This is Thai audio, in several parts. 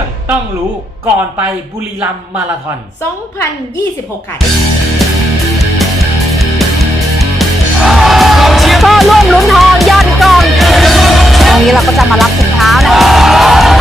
รื่องต้องรู้ก่อนไปบุรีรัมย์มาราธอน 2026 ค่ะ ก็ร่วมลุ้นทองยอดกองวันนี้เราก็จะมารับถุงเท้านะคะ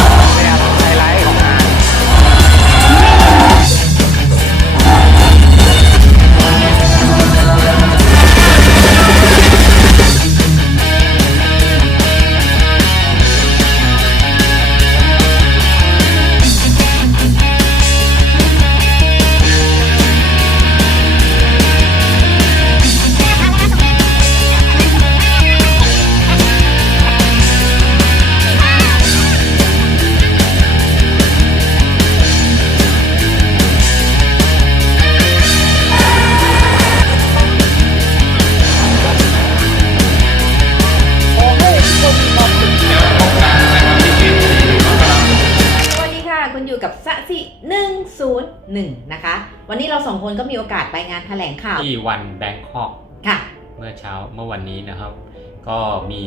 101นะคะ วันนี้เราสองคนก็มีโอกาสไปงานแถลงข่าวที่วันแบงคอกค่ะ เมื่อเช้าเมื่อวันนี้นะครับ ก็มี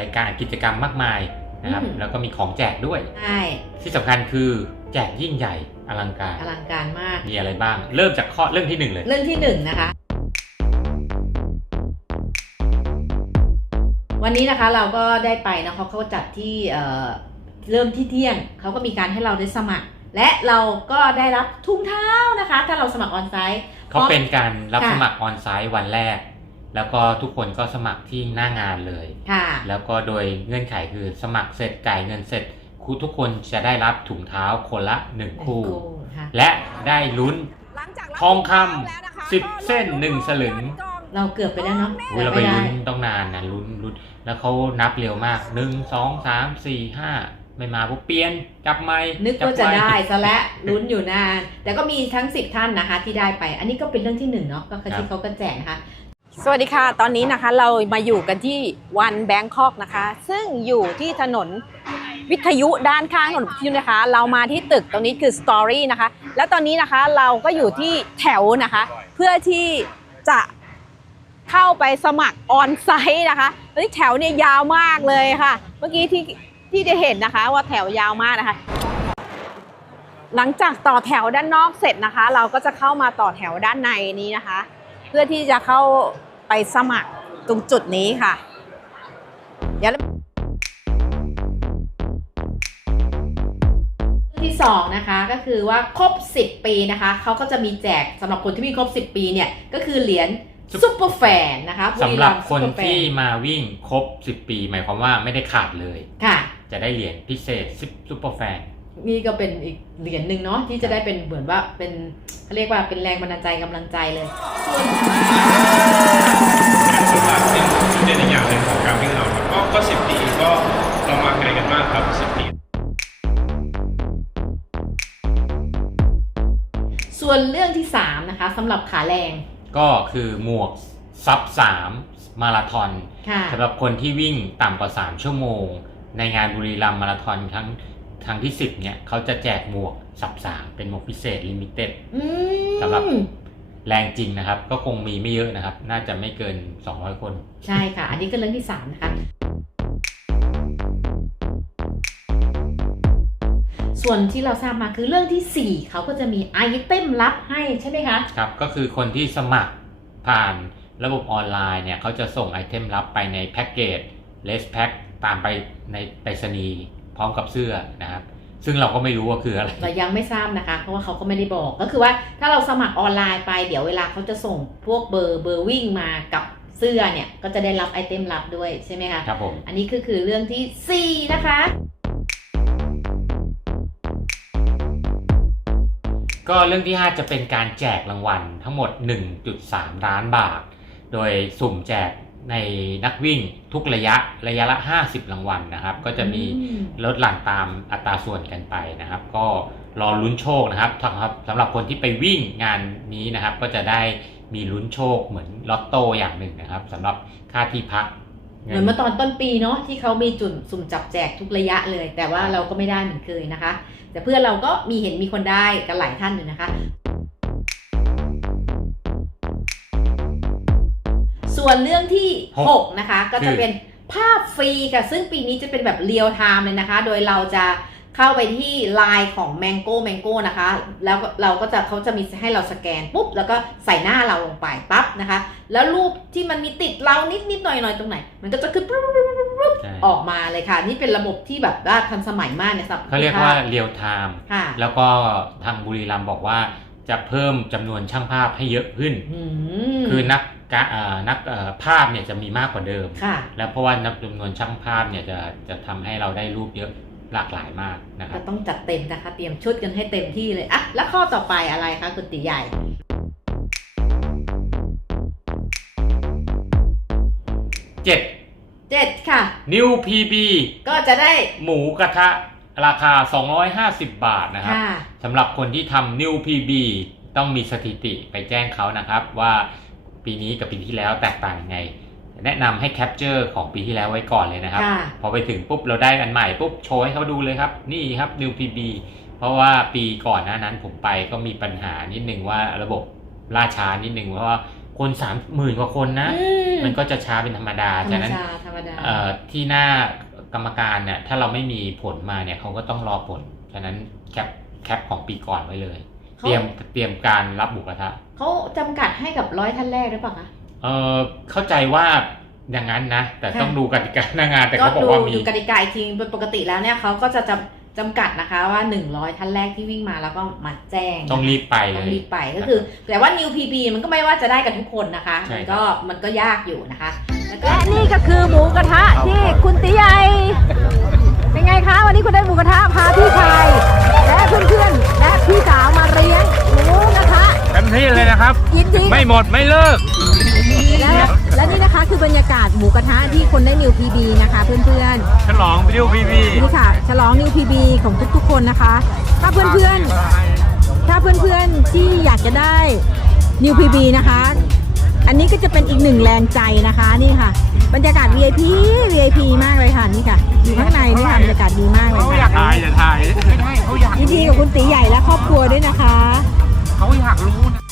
รายการกิจกรรมมากมายนะครับอืมแล้วก็มีของแจกด้วยใช่ที่สำคัญคือแจกยิ่งใหญ่อลังการอลังการมากมีอะไรบ้าง เริ่มจากข้อเรื่องที่หนึ่งเลย เรื่องที่หนึ่งนะคะ วันนี้นะคะเราก็ได้ไปนะเขาเขาจัดที่เอ่อเริ่มที่เที่ยงเขาก็มีการให้เราได้สมัคร และเราก็ได้รับทุ่งเท้านะคะ ถ้าเราสมัครออนไซต์เขาเป็นการรับค่ะสมัครออนไซต์วันแรก แล้วก็ทุกคนก็สมัครที่หน้างานเลยค่ะแล้วก็โดยเงื่อนไขคือสมัครเสร็จจ่ายเงินเสร็จครูทุกคนจะได้รับถุงเท้าคนละหนึ่งคู่ค่ะและได้ลุ้นหลังจากรับทองคำถุเท้าแล้วนะคะสิบเส้นหนึ่งสลึง เราเกือบไปแล้วเนาะอุ๊ยเราไปม่ด้ลุ้นต้องนานนะลุ้นลุ้นแล้วเขานับเร็วมากหนึ่งสองสามสี่ห้า ไม่มาปุ๊บเปลี่ยนจับไม่นึกว่าจะจับไมได้ซะและลุ้นอยู่นาน แต่ก็มีทั้ง 10 ท่านนะคะที่ได้ไป อันนี้ก็เป็นเรื่องที่หนึ่งเนาะก็คือที่เขาก็แจกนะคะสวัสดีค่ะ ตอนนี้นะคะเรามาอยู่กันที่วันแบงคอกนะคะ ซึ่งอยู่ที่ถนนวิทยุด้านข้างถนนวิทยุนะคะ เรามาที่ตึกตรงนี้คือ Story นะคะ แล้วตอนนี้นะคะเราก็อยู่ที่แถวนะคะ เพื่อที่จะเข้าไปสมัครออนไซต์นะคะตอนนี้แถวเนี่ยยาวมากเลยค่ะ เมื่อกี้ที่ ที่ได้เห็นนะคะว่าแถวยาวมากนะคะ หลังจากต่อแถวด้านนอกเสร็จนะคะ เราก็จะเข้ามาต่อแถวด้านในนี้นะคะ เพื่อที่จะเข้าไปสมัครตรงจุดนี้ค่ะ เดี๋ยวที่สองนะคะก็คือว่าครบ 10 ปีนะคะเขาก็จะมีแจกสำหรับคนที่มีครบ 10 ปีเนี่ยก็คือเหรียญซุปเปอร์แฟนนะคะสำหรับคนบุรีรัมย์ Super Fan ที่มาวิ่งครบ 10 ปี หมายความว่าไม่ได้ขาดเลยค่ะ จะได้เหรียญพิเศษซุปเปอร์แฟนนี่ก็เป็นอีกเหรียญหนึ่งเนาะที่จะได้เป็นเหมือนว่าเป็นเขาเรียกว่าเป็นแรงบันดาลใจกำลังใจเลยสำหรับเป็นจุดเด่นอีกอย่างหนึ่งของการวิ่งเราครับก็ก็สิบปีก็เรามาไกลกันมากครับสิบปีส่วนเรื่องที่สามนะคะสำหรับขาแรง ก็คือหมวกซับสามมาราธอนค่ะสำหรับคนที่วิ่งต่ำกว่า 3 ชั่วโมง ในงานบุรีรัมย์มาราธอนครั้งครั้งที่10เนี่ยเขาจะแจกหมวกสับสามเป็นหมวกพิเศษลิมิเต็ดอืมสำหรับแรงจริงนะครับ ก็คงมีไม่เยอะนะครับ น่าจะไม่เกิน 200 คน ใช่ค่ะ อันนี้ก็เรื่องที่สามนะคะ ส่วนที่เราทราบมาคือเรื่องที่สี่เขาก็จะมีไอเทมลับให้ใช่ไหมคะครับ ก็คือคนที่สมัครผ่านระบบออนไลน์เนี่ย เขาจะส่งไอเทมลับไปในแพ็กเกจเลสแพ็ก ตามไปในไปรษณีย์พร้อมกับเสื้อนะครับ ซึ่งเราก็ไม่รู้ว่าคืออะไรเรายังไม่ทราบนะคะ เพราะว่าเขาก็ไม่ได้บอกก็คือว่าถ้าเราสมัครออนไลน์ไปเดี๋ยวเวลาเขาจะส่งพวกเบอร์เบอร์วิ่งมากับเสื้อเนี่ยก็จะได้รับไอเทมลับด้วยใช่ไหมคะครับผมอันนี้ก็คือเรื่องที่ 4 นะคะ ก็เรื่องที่ 5 จะเป็นการแจกรางวัลทั้งหมด 1.3 ล้านบาท โดยสุ่มแจก ในนักวิ่งทุกระยะระยะละ 50 รางวัลนะครับ ก็จะมีอืมลดหลั่นตามอัตราส่วนกันไปนะครับ ก็รอลุ้นโชคนะครับสำหรับสำหรับคนที่ไปวิ่งงานนี้นะครับ ก็จะได้มีลุ้นโชคเหมือนลอตโต้อย่างหนึ่งนะครับสำหรับค่าที่พักเหมือนเมื่อตอนต้นปีเนาะที่เขามีจุดสุ่มจับแจกทุกระยะเลย แต่ว่าเราก็ไม่ได้เหมือนเคยนะคะ แต่เพื่อนเราก็มีเห็นมีคนได้กันหลายท่านอยู่นะคะ ส่วนเรื่องที่หก6นะคะ ก็คืจะอเป็นภาพฟรีค่ะซึ่งปีนี้จะเป็นแบบเรียลไทม์เลยนะคะ โดยเราจะเข้าไปที่ไลน์ของ Mango Mango นะคะ แล้วก็เราก็จะเขาจะมีให้เราสแกนปุ๊บ แล้วก็ใส่หน้าเราลงไปปั๊บนะคะ แล้วรูปที่มันมีติดเรานิดนิดหน่อยหน่อยตรงไหน มันก็จะขึ้นปุ๊บปุ๊บปุ๊บปุ๊บใช่ออกมาเลยค่ะ นี่เป็นระบบที่แบบว่าทันสมัยมากเนี่ยสำหรับเขาเรียกว่าเรียลไทม์ค่ะแล้วก็ทางบุรีรัมย์บอกว่าจะเพิ่มจำนวนช่างภาพให้เยอะขึ้นอืมคือนักกะเอ่อ นักเอ่อภาพเนี่ยจะมีมากกว่าเดิมค่ะแล้วเพราะว่านับจำนวนช่างภาพเนี่ยจะจะทำให้เราได้รูปเยอะหลากหลายมากนะคก็รับต้องจัดเต็มนะคะ เตรียมชุดกันให้เต็มที่เลยอะแล้วข้อต่อไปอะไรคะคุณตีใหญ่ เจ็ดเจ็ดค่ะ New PB ก็จะได้หมูกระทะราคา 250 บาทนะครับค่ะสำหรับคนที่ทำ New PB ต้องมีสถิติไปแจ้งเขานะครับว่า ปีนี้กับปีที่แล้วแตกต่างยังไง แนะนำให้แคปเจอร์ของปีที่แล้วไว้ก่อนเลยนะครับค่ะพอไปถึงปุ๊บเราได้อันใหม่ปุ๊บโชว์ให้เขาดูเลยครับ นี่ครับ New PB เพราะว่าปีก่อนหน้านั้นผมไปก็มีปัญหานิดนึงว่าระบบล่าช้านิดนึงเพราะว่าคนสามหมื่นกว่าคนนะอืมมันก็จะช้าเป็นธรรมดาธรรมฉะนั้นดาธรรมดาเอ่อที่หน้ากรรมการเนี่ยถ้าเราไม่มีผลมาเนี่ยเขาก็ต้องรอผลฉะนั้นแคปแคปของปีก่อนไว้เลย เขาเตรียมเตรียมการรับหมูกระทะเขาจำกัดให้กับร้อยท่านแรกหรือเปล่าคะเออเข้าใจว่าอย่างนั้นนะ แต่ค่ะต้องดูกติกาหน้างานแต่ก็เขาบอกดูว่ามีดูกติกาอีกทีโดยปกติแล้วเนี่ยเขาก็จะจำจำกัดนะคะว่า 100 ท่านแรกที่วิ่งมาแล้วก็มาแจ้ง ต้องรีบไปเลต้องยรีบไปก็คือ แต่ว่า New PB มันก็ไม่ว่าจะได้กันทุกคนนะคะใช่มันครับก็มันก็ยากอยู่นะคะแล้วก็และนี่ก็คือหมูกระทะที่คุณตีใหญ่ เป็นไงคะ วันนี้คุณได้หมูกระทะพาพี่ชายและเพื่อนๆและพี่สาวมาเลี้ยงหมูกระทะเต็มที่เลยนะครับ ยินดีไม่หมดไม่เลิก และและนี่นะคะคือบรรยากาศหมูกระทะที่คนได้นิวพีบีนะคะ เพื่อนๆ ฉลองวิดีโอพีวีนี่ค่ะ ฉลองนิวพีบีของทุกๆคนนะคะ ถ้าเพื่อนๆ ถ้าเพื่อนๆที่อยากจะได้นิวพีบีนะคะ อันนี้ก็จะเป็นอีกหนึ่งแรงใจนะคะนี่ค่ะ บรรยากาศ VIP VIP มากเลยค่ะนี่ค่ะอยู่ข้างในนี่ค่ะบรรยากาศดีมากเลยเขาอยากค่ะถ่ายอย่าถ่ายไม่ได้เขาอยากยินดีกับคุณตีใหญ่และครอบครัวด้วยนะคะ เขาอยากรู้นะ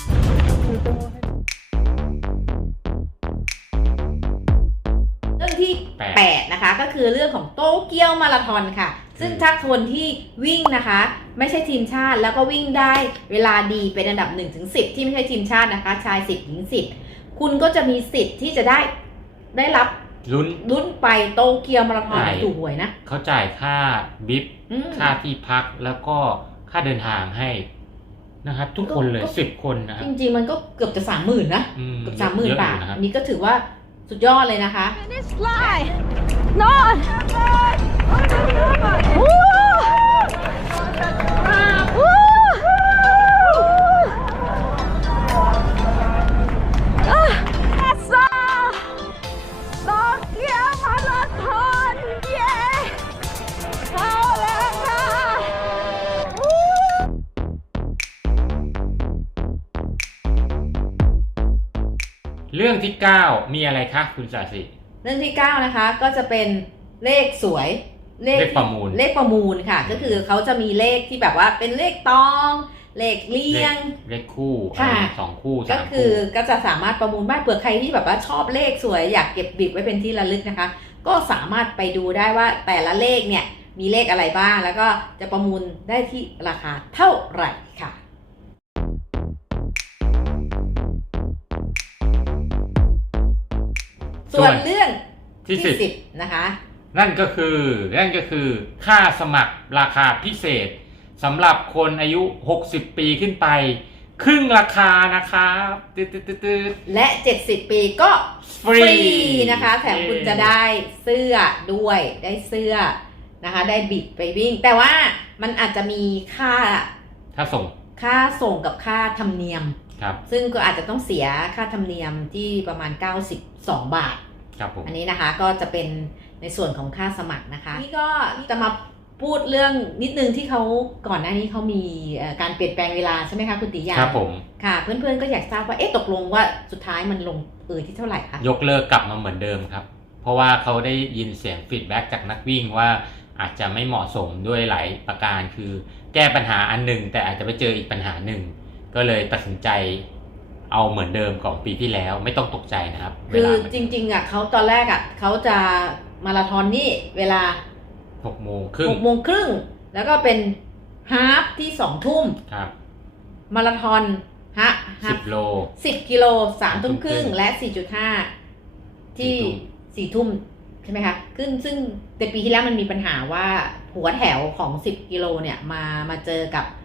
เรื่องที่แปด8นะคะ ก็คือเรื่องของโตเกียวมาราธอนค่ะ ซึ่งถ้าคนที่วิ่งนะคะ ไม่ใช่ทีมชาติแล้วก็วิ่งได้เวลาดีเป็นอันดับ1ถึง10 ที่ไม่ใช่ทีมชาตินะคะ ชาย 10หญิง10 คุณก็จะมีสิทธิ์ที่จะได้ได้รับลุ้น ลุ้นไปโตเกียวมาราธอนใช่ ถูกหวยนะ เขาจ่ายค่าบิฟอืม ค่าที่พักแล้วก็ค่าเดินทางให้นะครับ ทุกคนเลยก็ สิบคนนะครับจริงๆ มันก็เกือบจะสามหมื่นนะ อืมเกือบสามหมื่นเยอะบาทอยู่นะครับ อันนี้ก็ถือว่าสุดยอดเลยนะคะ Finish line no Woo! Woo! รื่องที่ 9 มีอะไรคะคุณสาสิ เรื่องที่9นะคะก็จะเป็นเลขสวยเลขประมูล เลขประมูลค่ะ ก็คือเขาจะมีเลขที่แบบว่าเป็นเลขตองเลขเลี่ยง เลขคู่ค่ะอะไรสองคู่ก็สามคือคู่ก็จะสามารถประมูลได้เผื่อใครที่แบบว่าชอบเลขสวยอยากเก็บบิบไว้เป็นที่ระลึกนะคะ ก็สามารถไปดูได้ว่าแต่ละเลขเนี่ยมีเลขอะไรบ้าง แล้วก็จะประมูลได้ที่ราคาเท่าไหร่ค่ะ ส่วนเรื่องที่ที่สิบสิบนะคะ นั่นก็คือนั่นก็คือค่าสมัครราคาพิเศษสำหรับคนอายุ 60 ปีขึ้นไป ครึ่งราคานะครับตืดตืดตืดตืดและ 70 ปีก็ฟรีนะคะ แถมคุณจะได้เสื้อด้วยได้เสื้อนะคะ ได้บิดไปวิ่ง แต่ว่ามันอาจจะมีค่าถ้าส่ง ค่าส่งกับค่าธรรมเนียม ครับซึ่งก็อาจจะต้องเสียค่าธรรมเนียมที่ประมาณ 92 บาท ครับผมอันนี้นะคะก็จะเป็นในส่วนของค่าสมัครนะคะนี่ก็จะมาพูดเรื่องนิดนึงที่เขาก่อนหน้านี้เขามีเอ่อการเปลี่ยนแปลงเวลาใช่ไหมคะคุณติยาครับผมค่ะ เพื่อนๆก็อยากทราบว่าเอ๊ะตกลงว่าสุดท้ายมันลงเอยที่เท่าไหร่คะยกเลิกกลับมาเหมือนเดิมครับ เพราะว่าเขาได้ยินเสียงฟีดแบ็กจากนักวิ่งว่าอาจจะไม่เหมาะสมด้วยหลายประการคือ แก้ปัญหาอันหนึ่งแต่อาจจะไปเจออีกปัญหาหนึ่ง ก็เลยตัดสินใจเอาเหมือนเดิมของปีที่แล้วไม่ต้องตกใจนะครับเวคือลาเหมือนจริง ๆอะเขาตอนแรกอะเขาจะมาราธอนนี่เวลาหกโมงครึ่งหกโมงครึ่งแล้วก็เป็นฮาฟที่สองทุ่มครับ มาราธอนฮะฮาสิฟบโลสิบกิโลสามทุ่มทุ่มคครึ่รึ่งงและสี่จุดห้าที่สี่ทุ่มสี่ทุ่มใช่ไหมคะซึ่งซึ่งแต่ปีที่แล้วมันมีปัญหาว่าหัวแถวของสิบกิโลเนี่ยมามาเจอกับเอ่อ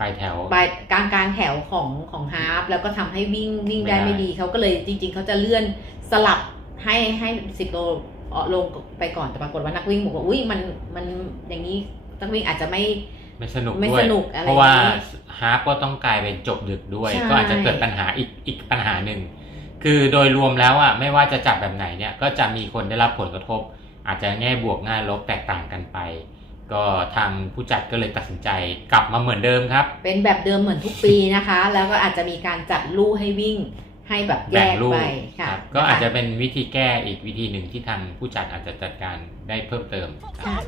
ปลายแถวปลายกลางกลางแถวของของฮาฟแล้วก็ทำให้วิ่งวิ่งได้ไม่ได้ไม่ดีเขาก็เลยจริง ๆเขาจะเลื่อนสลับให้ให้สิบโลเอ่อลงไปก่อนแต่ปรากฏว่านักวิ่งบอกว่าอุ้ยมันมันอย่างนี้นักวิ่งอาจจะไม่ไม่สนุกไม่ด้วยสนุกอะไรเพราะว่าอย่างนี้ฮาร์ปก็ต้องกลายเป็นจบดึกด้วยใช่ก็อาจจะเกิดปัญหาอีกอีกปัญหาหนึ่งคือโดยรวมแล้วอะไม่ว่าจะจับแบบไหนเนี่ยก็จะมีคนได้รับผลกระทบ อาจจะแง่บวกแง่ลบแตกต่างกันไป ก็ทางผู้จัดก็เลยตัดสินใจกลับมาเหมือนเดิมครับ เป็นแบบเดิมเหมือนทุกปีนะคะ แล้วก็อาจจะมีการจัดลู่ให้วิ่งให้แบบแยแบ่งกลูกไปคค่ะรับก็อาจจะเป็นวิธีแก้อีกวิธีหนึ่งที่ทางผู้จัดอาจจะจัดการได้เพิ่มเติมครับ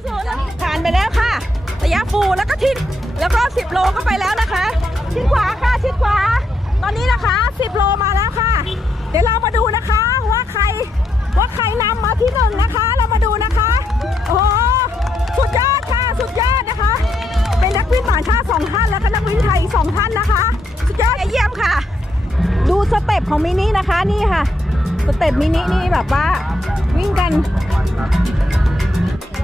ผ่านไปแล้วค่ะระยะฟูแล้วก็ทิศแล้วก็10โลก็ไปแล้วนะคะ ชิดขวาค่ะชิดขวา ตอนนี้นะคะ 10 โลมาแล้วค่ะ เดี๋ยวเรามาดูนะคะว่าใครว่าใครนำมาที่หนึ่งนะคะ เรามาดูนะคะ นนักวิ่งหมาชาติสองท่านแล้วก็นักวิ่งไทยอีกสองท่านนะคะสุดยอดเยี่ยมค่ะ ดูสเต็ปของมินินะคะนี่ค่ะ สเต็ปมินินี่แบบว่าวิ่งกัน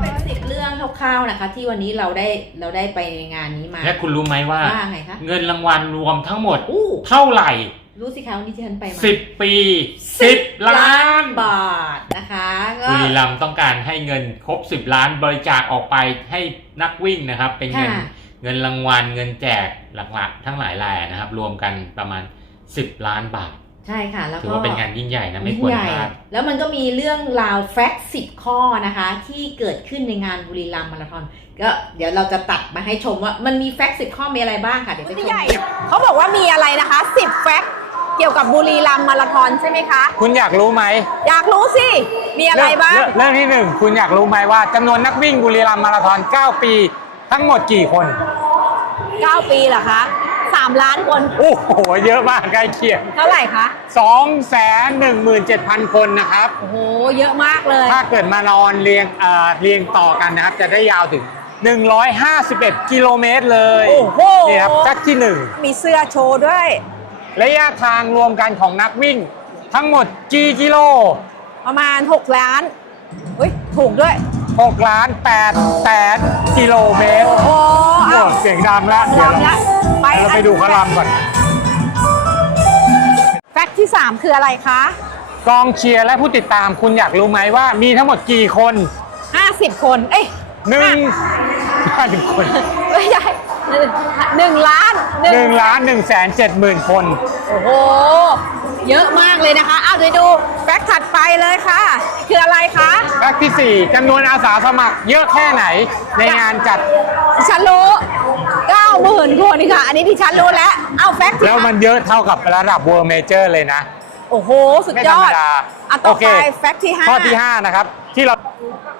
เป็นสิบเรื่องคร่าวๆนะคะ ที่วันนี้เราได้เราได้ไปในงานนี้มาและคุณรู้ไหมว่า ว่าไงคะ เงินรางวัลรวมทั้งหมด อู้ เท่าไหร่รู้สิคะวันนี้ที่ฉันไปมา10ปี10ล้านบาทนะคะก็บุรีรัมย์ต้องการให้เงินครบ10ล้านบริจาคออกไปให้นักวิ่งนะครับ เป็นเงิน ค่ะ เงินรางวัลเงินแจกหลักๆทั้งหลายแหล่นะครับ รวมกันประมาณ 10 ล้านบาทใช่ค่ะ แล้วถือก็ว่าเป็นงานยิ่งใหญ่นะไม่ยิ่งควรใหญ่พลาดแล้วมันก็มีเรื่องราวแฟกต์สิบข้อนะคะ ที่เกิดขึ้นในงานบุรีรัมย์มาราธอนก็เดี๋ยวเราจะตัดมาให้ชมว่ามันมีแฟกต์สิบข้อมีอะไรบ้างค่ะเดี๋ยวไปชมใหญ่เขาบอกว่ามีอะไรนะคะ10แฟกต์เกี่ยวกับบุรีรัมย์มาราธอนใช่ไหมคะ คุณอยากรู้ไหม อยากรู้สิ มีอะไรบ้างเเรื่องที่หนึ่งคุณอยากรู้ไหมว่าจำนวนนักวิ่งบุรีรัมย์มาราธอน 9 ปี ทั้งหมดกี่คน 9 ปีเหรอคะ3ล้านคน โอ้โห เยอะมากใกล้เคียงเท่าไหร่คะ 2 1 7 0 0 0 คนนะครับ โอ้โห เยอะมากเลย ถ้าเกิดมานอนเรียงเอ่อเรียงต่อกันนะครับ จะได้ยาวถึง 151 กิโลเมตรเลยโอ้โห นี่ครับจักที่มีเสื้อโชว์ด้วย1ระยะทางรวมกันของนักวิ่ง ทั้งหมดกี่กิโล ประมาณ 6 ล้านอุ้ยถูกด้วย 6ล้าน8แสนกิโลเมตรโอ้โหโอ้เอาเสียงดังแล้วเดี๋ยวลำเราละไปเราไปดูเขาลำก่อน แฟกต์ที่ 3 คืออะไรคะ กองเชียร์และผู้ติดตามคุณอยากรู้ไหมว่ามีทั้งหมดกี่คน50 คน เอ้ยหนึ่งห้าถึงคนไม่ใช่หนึ่งล้านหนึ่งล้านหนึ่งแสนเจ็ดหมื่นคน โอ้โห เยอะมากเลยนะคะอ้าวเดี๋ยวดูแฟกต์ถัดไปเลยค่ะ คืออะไรคะแฟกต์ที่ 4จำนวนอาสาสมัครเยอะแค่ไหนในงานจัดดิฉันรู้9 0,000คนนี่ค่ะ อันนี้ดิฉันรู้แล้วเอาแฟกต์ที่แล้วมันเยอะเท่ากับระดับ World Major เลยนะ โอ้โห สุดไม่ยธรอรมดดาอะต่อโอเคไปแฟกต์ที่5ข้อที่ 5 นะครับ ที่เรา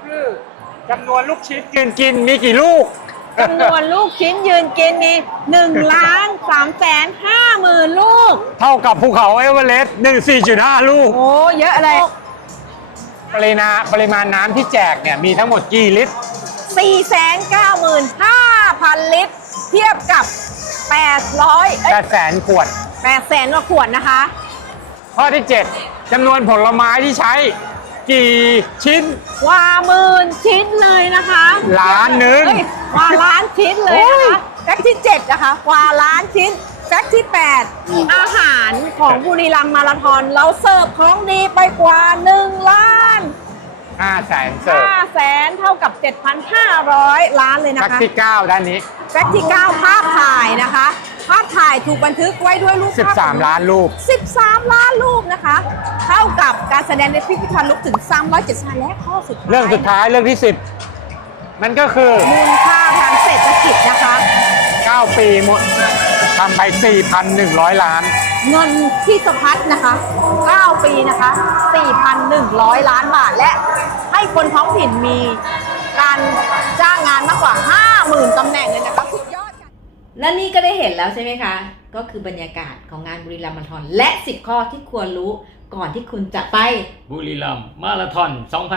คือจำนวนลูกชิ้นยืนกินมีกี่ลูก จำนวนลูกชิ้นยืนกินมี1ล้าน3แสน5หมื่นลูก เท่ากับภูเขาเอเวอเรสต์14.5ลูก โอ้เยอะเลยปริมาณปริมาณน้ำที่แจกเนี่ยมีทั้งหมดกี่ลิตร 4 9 5 0 0 0 ลิตร เทียบกับ 800เอ้ย8แสนขวด 8แสนกว่าขวดนะคะ ข้อที่ 7จำนวนผลไม้ที่ใช้ กี่ชิ้น กว่าหมื่นชิ้นเลยนะคะล้านหนึ่ง เอ้ยกว่าล้านชิ้นเลยนะคะแฟกต์ที่7นะคะกว่าล้านชิ้นแฟกต์ที่8อาหารของบุรีรัมย์มาราธอนเราเสิร์ฟของดีไปกว่า1ล้าน5แสนเสิร์ฟ5แสนเท่ากับ 7,500 ล้านเลยแฟนะกต์คะ ที่9ด้านนี้ แฟกต์ที่ 9 ภาพถ่ายนะคะ ภาพถ่ายถูกบันทึกไว้ด้วยรูปภาพ13 ล้านรูป 13 ล้านรูปนะคะ เท่ากับการแสดงในพิพิธภัณฑ์ลุกถึง 375และข้อสุดท้ายเรื่องสุดท้ายเรื่องที่ 10มันก็คือมูลค่าทางเศรษฐกิจนะคะ 9 ปีหมดทำไป 4,100 ล้าน เงินที่สะพัดนะคะ 9 ปีนะคะ 4,100 ล้านบาทและให้คนท้องถิ่นมีการจ้างงานมากกว่า 50,000ตำแหน่งเลยนะคะสุดยอดค่ะ และนี่ก็ได้เห็นแล้วใช่ไหมคะ ก็คือบรรยากาศของงานบุรีรัมย์มาราธอนและ 10 ข้อที่ควรรู้ก่อนที่คุณจะไปบุรีรัมย์มาราธอน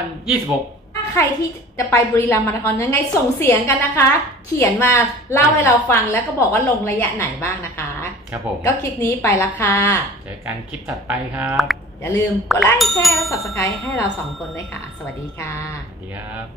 2026คใครที่จะไปบุรีรัมย์มาราธอนยังไงส่งเสียงกันนะคะ เขียนมาเล่าให้เราฟังแล้วก็บอกว่าลงระยะไหนบ้างนะคะ ครับผมก็คลิปนี้ไปละค่ะ เจอกันคลิปถัดไปครับ อย่าลืมกดไลค์แชร์และ subscribe ให้เราสองคนด้วยค่ะ สวัสดีค่ะ สวัสดีครับ